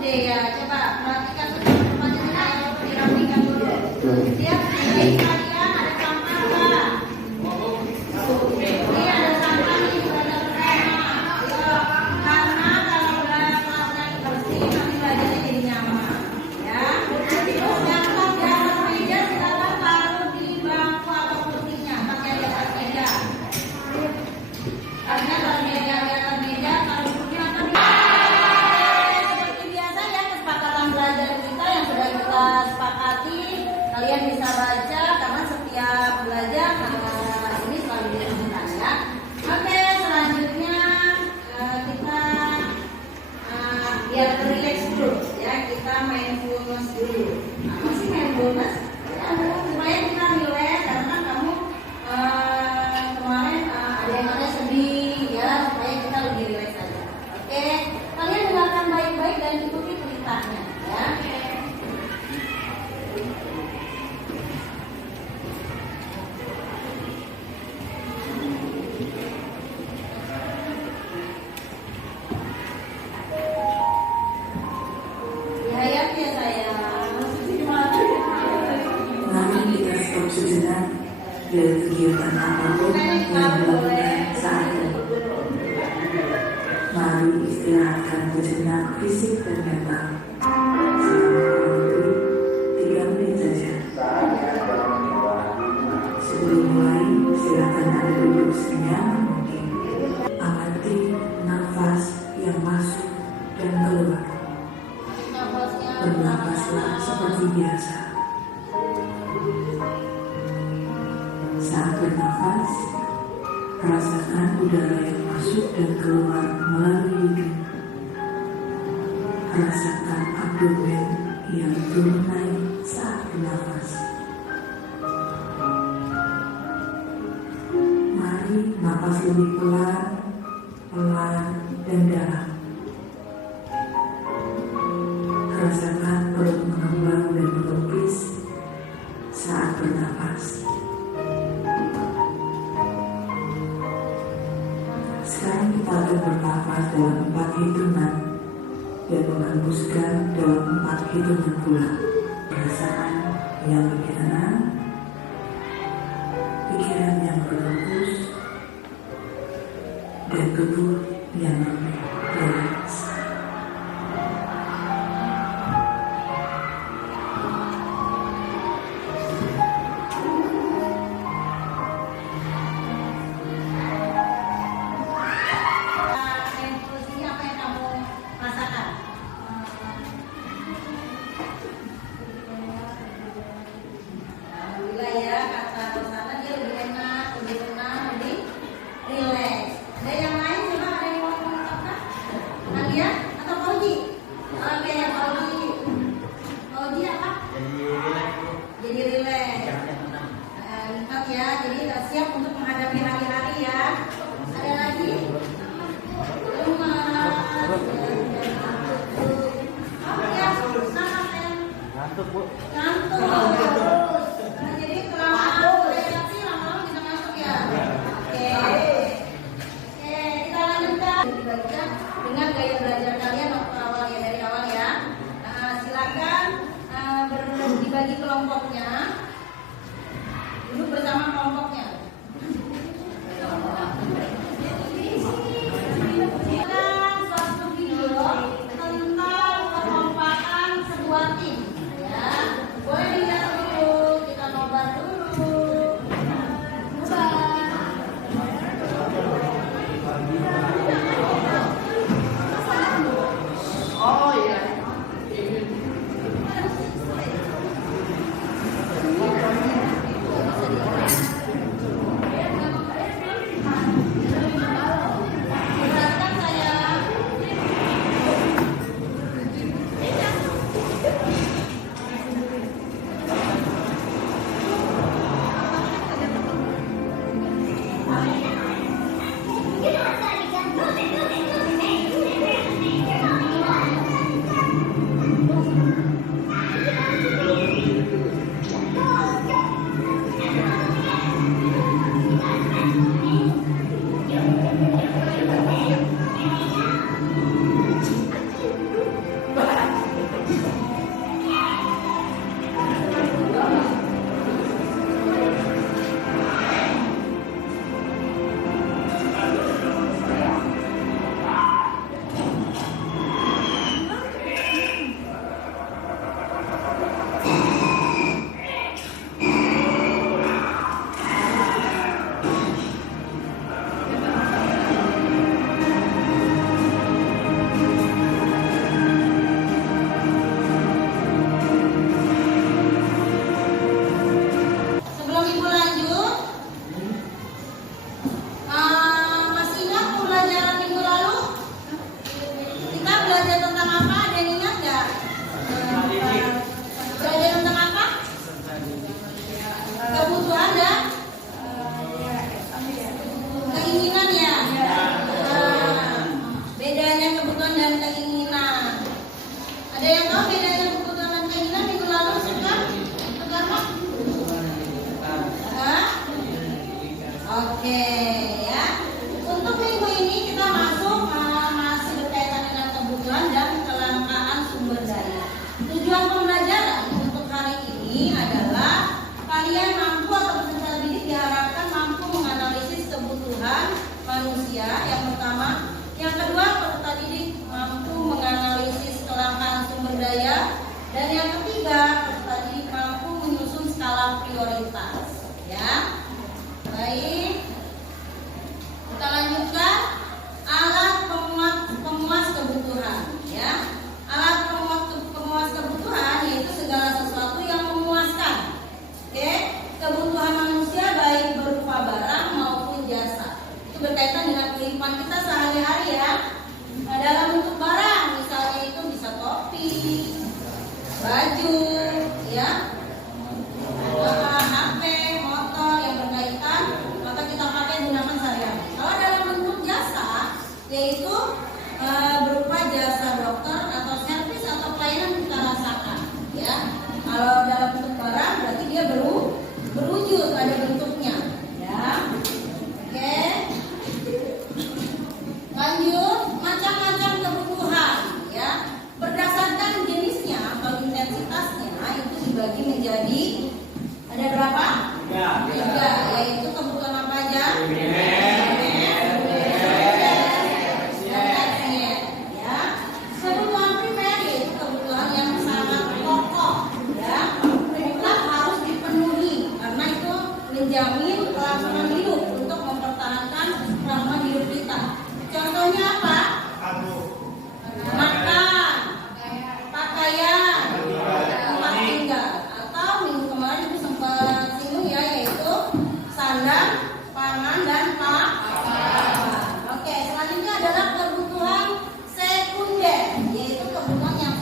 deh ya, coba perhatikan tempatnya saya dirapikan dulu. Lihat di kalian ada sampah nggak? Ini ada sampah nih, ada pertama. Karena kalau belajarnya bersih, nanti belajarnya jadi nyaman. Ya, sedangkan di atas meja silakan taruh di bangku atau kursinya, pakai di atas meja. Karena kalau meja di atas meja, kalau kursinya akan seperti biasa ya, kesepakatan belajar kita yang sudah kita sepakati, kalian bisa baca karena setiap belajar ini selalu dilakukan ya. Oke, selanjutnya kita biar relax dulu ya, kita mindfulness dulu. Apa sih mindfulness? Ya, supaya kita relax karena kan kamu kemarin ada yang ada sedih ya, supaya kita lebih relax aja. Oke, kalian dengarkan baik-baik dan ikuti perintahnya ya. Dihayati ya sayang. Mari kita stop sejenak dari kegiatan apapun yang dilakukan saat ini. Mari istirahatkan sejenak fisik dan mental. Selama kurang lebih 3 menit saja. Sebelum mulai, silakan Anda duduk senyaman mungkin. Amati nafas yang masuk dan keluar. Bernafaslah seperti biasa. Saat bernafas, rasakan udara yang masuk dan keluar melalui hidung. Rasakan abdomen yang turun naik saat bernafas. Mari napas lebih pelan, pelan, dan dalam. Rasakan perut mengembang dan menepis saat bernafas. Sekarang kita akan bernafas dalam 4 hitungan dan menghembuskan dalam 4 hitungan pula. Perasaan yang lebih tenang, pikiran yang berfokus, dan tubuh yang lebih relax. Infusinya apa yang kamu rasakan? Alhamdulillah ya, kata Rosana dia lebih enak, lebih tenang, lebih relax. Ada yang lain coba, ada yang mau mengucapkan? Nadia atau Fauji? Oke, Fauji. Fauji apa? Jadi relax. Lihat ya, jadi siap untuk menghadapi hari-hari ya. Ada lagi? Ngantuk, Bu. Ngantuk. Nah, jadi kalau reaksi lama-lama bisa masuk ya. Oke. Oke, kita lanjutkan. Dibaca dengan gaya belajar kalian. berupa jasa dokter atau servis atau pelayanan kita rasakan, ya. Kalau dalam bentuk barang berarti dia berwujud, ada bentuknya, ya. Oke. Lanjut, macam-macam kebutuhan, ya. Berdasarkan jenisnya atau intensitasnya itu dibagi menjadi ada berapa? Tiga, yaitu kebutuhan apa aja? Kebutuhan primer yaitu kebutuhan yang sangat pokok, ya. Mutlak harus dipenuhi karena itu menjamin kelangsungan hidup untuk mempertahankan kelangsungan hidup kita. Contohnya apa? Makan, pakaian, tempat tinggal, atau minggu kemarin itu sempat singgung ya, yaitu sandang, pangan, dan papan. Oke, selanjutnya adalah kebutuhan sekunder, yaitu kebutuhan yang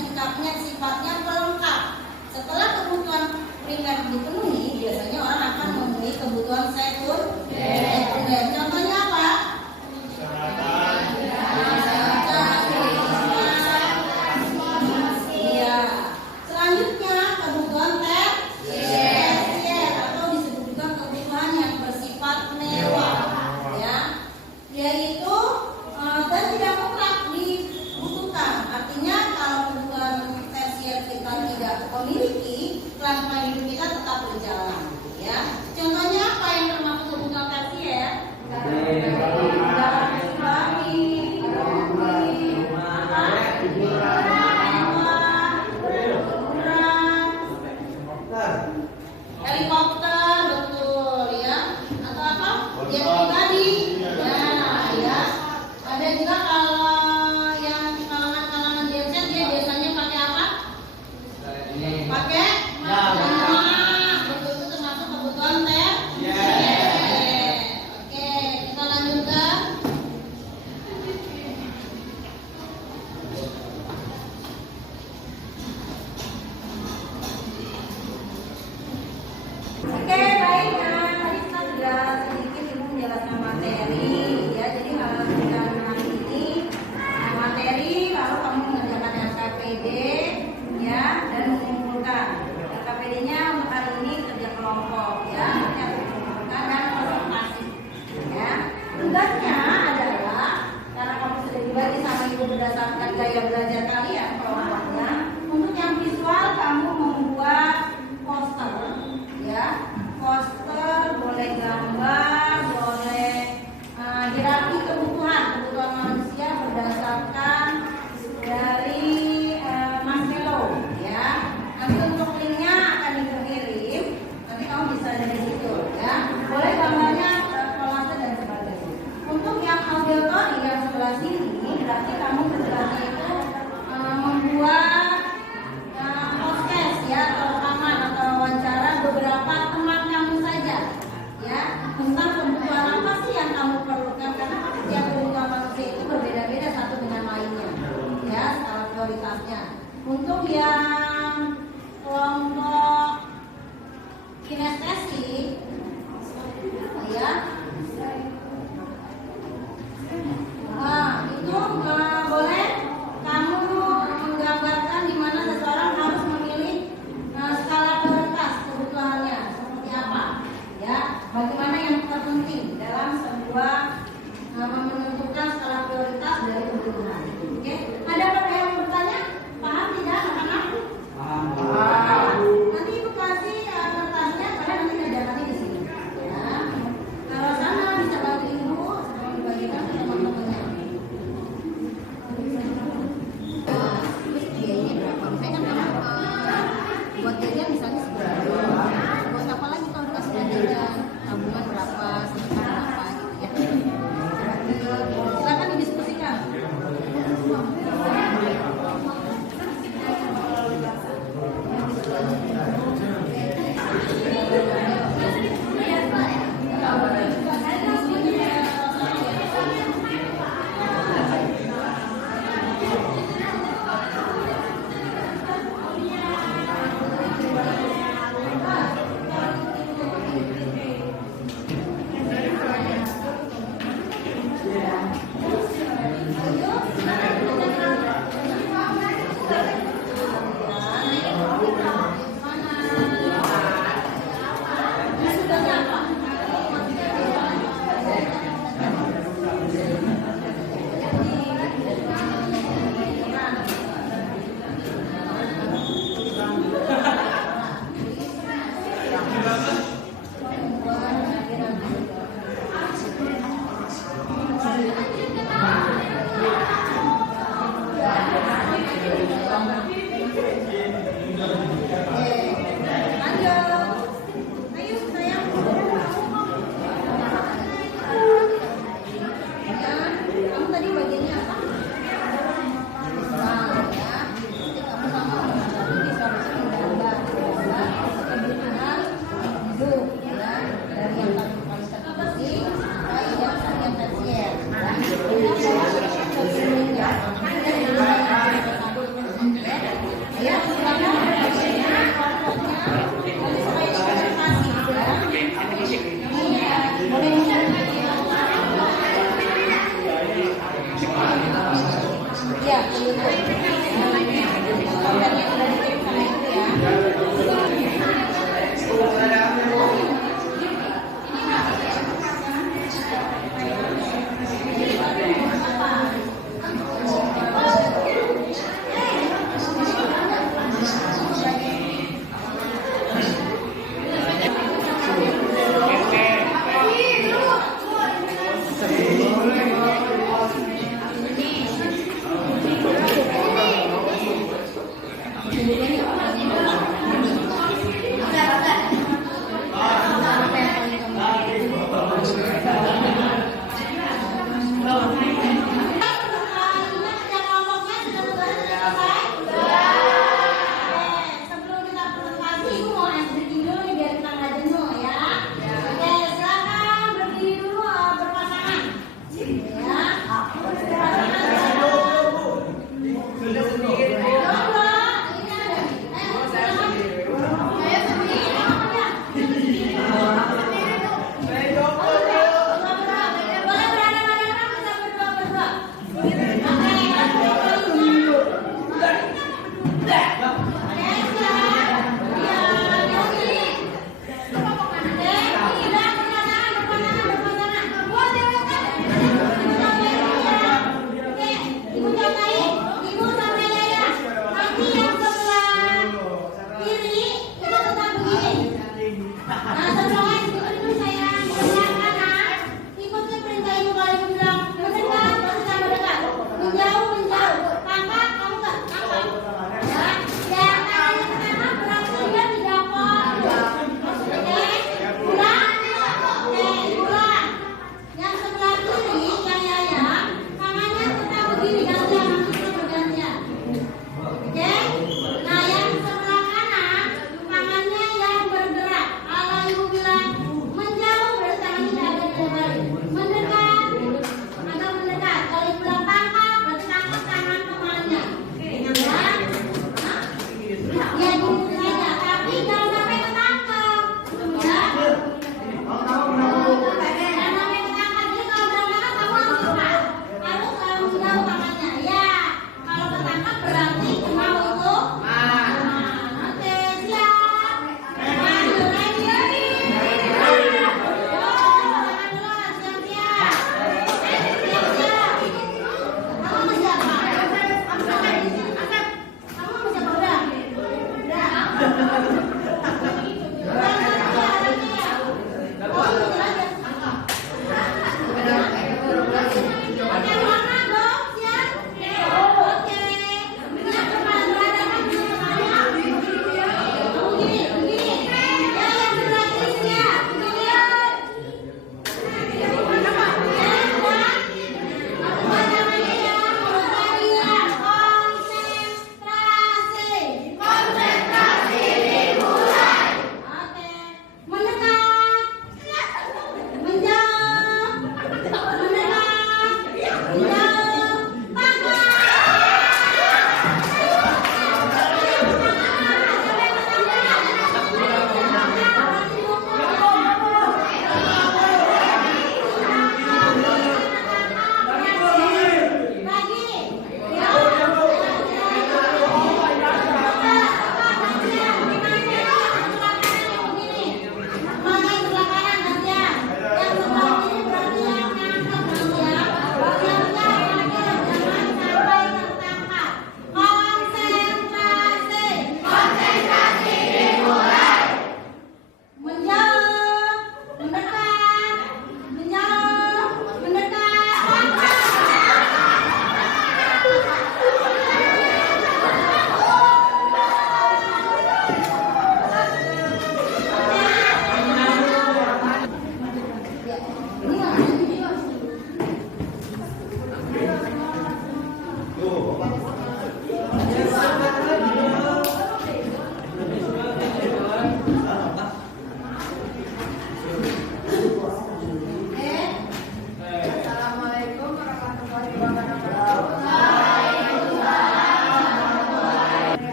sifatnya pelengkap. Setelah kebutuhan primer dipenuhi, biasanya orang akan memenuhi kebutuhan sekunder. Contohnya apa? Selanjutnya kebutuhan tersier atau disebut juga kebutuhan yang bersifat mewah, ya, yaitu dan tidak mutlak dibutuhkan. Artinya kalau kebutuhan tersier kita tidak memiliki, kelangsungan hidup kita tetap berjalan, ya. Contohnya apa yang termasuk kebutuhan tersier? Helikopter, betul, ya. Atau apa? Jet pribadi. Nah, ya. Ada juga kalau yang kalangan genset dia biasanya pakai apa? Pakai betul, itu termasuk kebutuhan Oke, kita lanjutkan. Oke, baik. Tadi kita sudah sedikit Ibu menjelaskan materi, ya. Jadi dalam hari ini materi, lalu kamu mengerjakan LKPD, ya, dan mengumpulkan. LKPD-nya untuk hari ini kerja kelompok, ya, nanti harus mengumpulkan dan presentasi, ya. Tugasnya adalah karena kamu sudah dibagi sama Ibu berdasarkan gaya belajar kalian kelompoknya. Untuk yang visual kamu membuat poster, ya, poster, boleh gambar, boleh hierarki kebutuhan manusia berdasarkan dari Maslow, ya. Nanti untuk linknya akan dikirim, nanti kamu bisa dari situ, ya. Boleh gambarnya, kolase dan sebagainya. Untuk yang auditori yang sebelah sini, berarti kamu tugasnya itu membuat podcast, ya, atau rekaman atau wawancara beberapa teman kamu saja, ya, tentang kebutuhan apa sih yang kamu perlukan, karena setiap kebutuhan manusia itu berbeda-beda satu dengan lainnya, ya, skala prioritasnya. Untuk yang kelompok kinestetik, ya, itu boleh kamu menggambarkan di mana seseorang harus memilih skala prioritas kebutuhannya seperti apa, ya, bagaimana yang terpenting dalam sebuah menentukan skala prioritas dari kebutuhan. Oke, ada yang bertanya? Paham tidak anak-anak? Paham. Nanti Ibu kasih kertasnya, kalian nanti kerjakannya di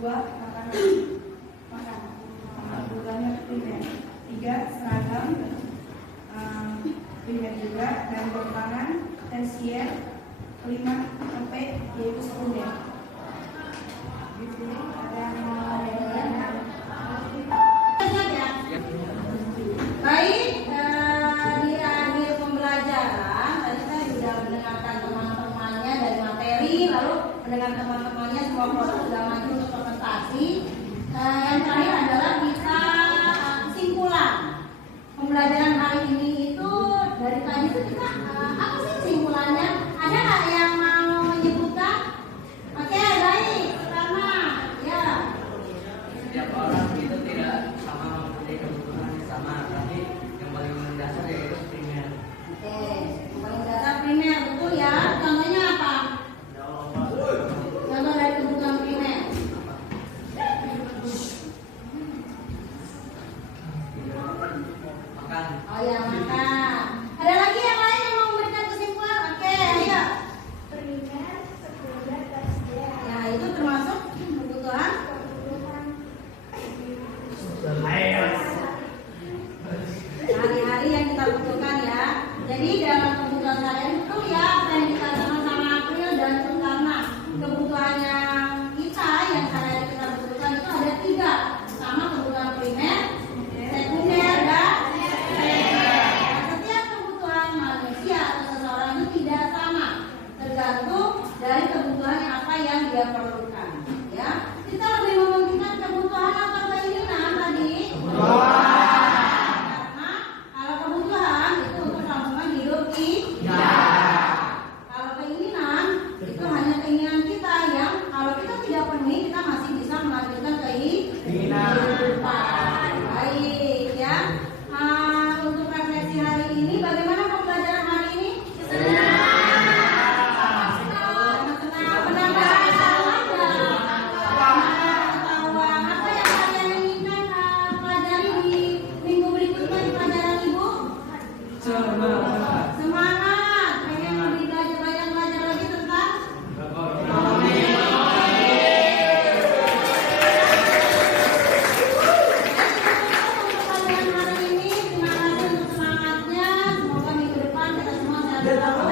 2. Makan. Kebutuhannya primer. 3. Seragam. Primer juga, dan pangan, tersier. 5. Sampai yaitu sekunder. Di sini ada yang Baik, di akhir pembelajaran tadi saya sudah mendengarkan teman-temannya dari materi, lalu mendengar teman-temannya semua proses sudah maju untuk presentasi. Yang terakhir adalah kita kesimpulan pembelajaran hari ini itu dari tadi itu kita apa sih kesimpulannya? Ada nggak yang mau menyebutkan? Oke, baik, pertama ya. Setiap orang itu tidak sama mempunyai kebutuhan yang sama, tapi yang paling mendasar yaitu primer. Oke, yang paling dasar primer betul ya. Contohnya apa? Contoh dari kebutuhan primer. Makan. Oh ya, makan. Ada lagi yang lain yang mau memberikan kesimpulan? Oke, ayo. Primer, sekunder, tersier. Nah, itu termasuk kebutuhan. Hari-hari yang kita butuhkan ya. Jadi dalam kebutuhan sehari-hari itu ya apa yang kita sama-sama April dan Sultana. Kebutuhan yang kita yang sehari-hari kita butuhkan itu ada 3. Pertama kebutuhan primer, sekunder, dan tersier. Setiap kebutuhan manusia atau seseorang itu tidak sama, tergantung dari kebutuhannya apa yang dia perlukan. Ya, kita lebih mementingkan kebutuhan atau keinginan tadi. Karena kalau kebutuhan itu untuk kelangsungan hidup kita. Kalau keinginan itu hanya keinginan kita yang kalau kita tidak penuhi kita masih bisa melanjutkan kehidupan. Baik ya. Untuk refleksi hari ini bagaimana pembelajaran hari ini? Senang. Penambahan pengetahuan apa yang kalian inginkan pelajari di minggu berikutnya di pelajaran ibu? Semangat. Pengen lebih belajar lagi tentang pelajaran hari ini. Terima kasih untuk semangatnya. Semoga minggu depan kita semua sehat selalu.